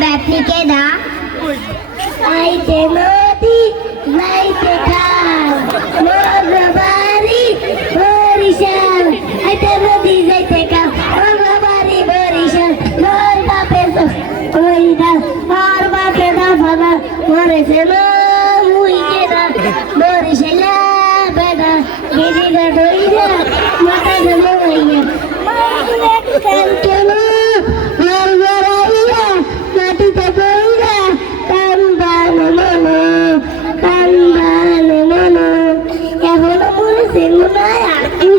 বাপনিকে দা আইতে মোদি মোর বাপে ওই দা মোর বাপে দা দা বেদা জমা 怎么办呀？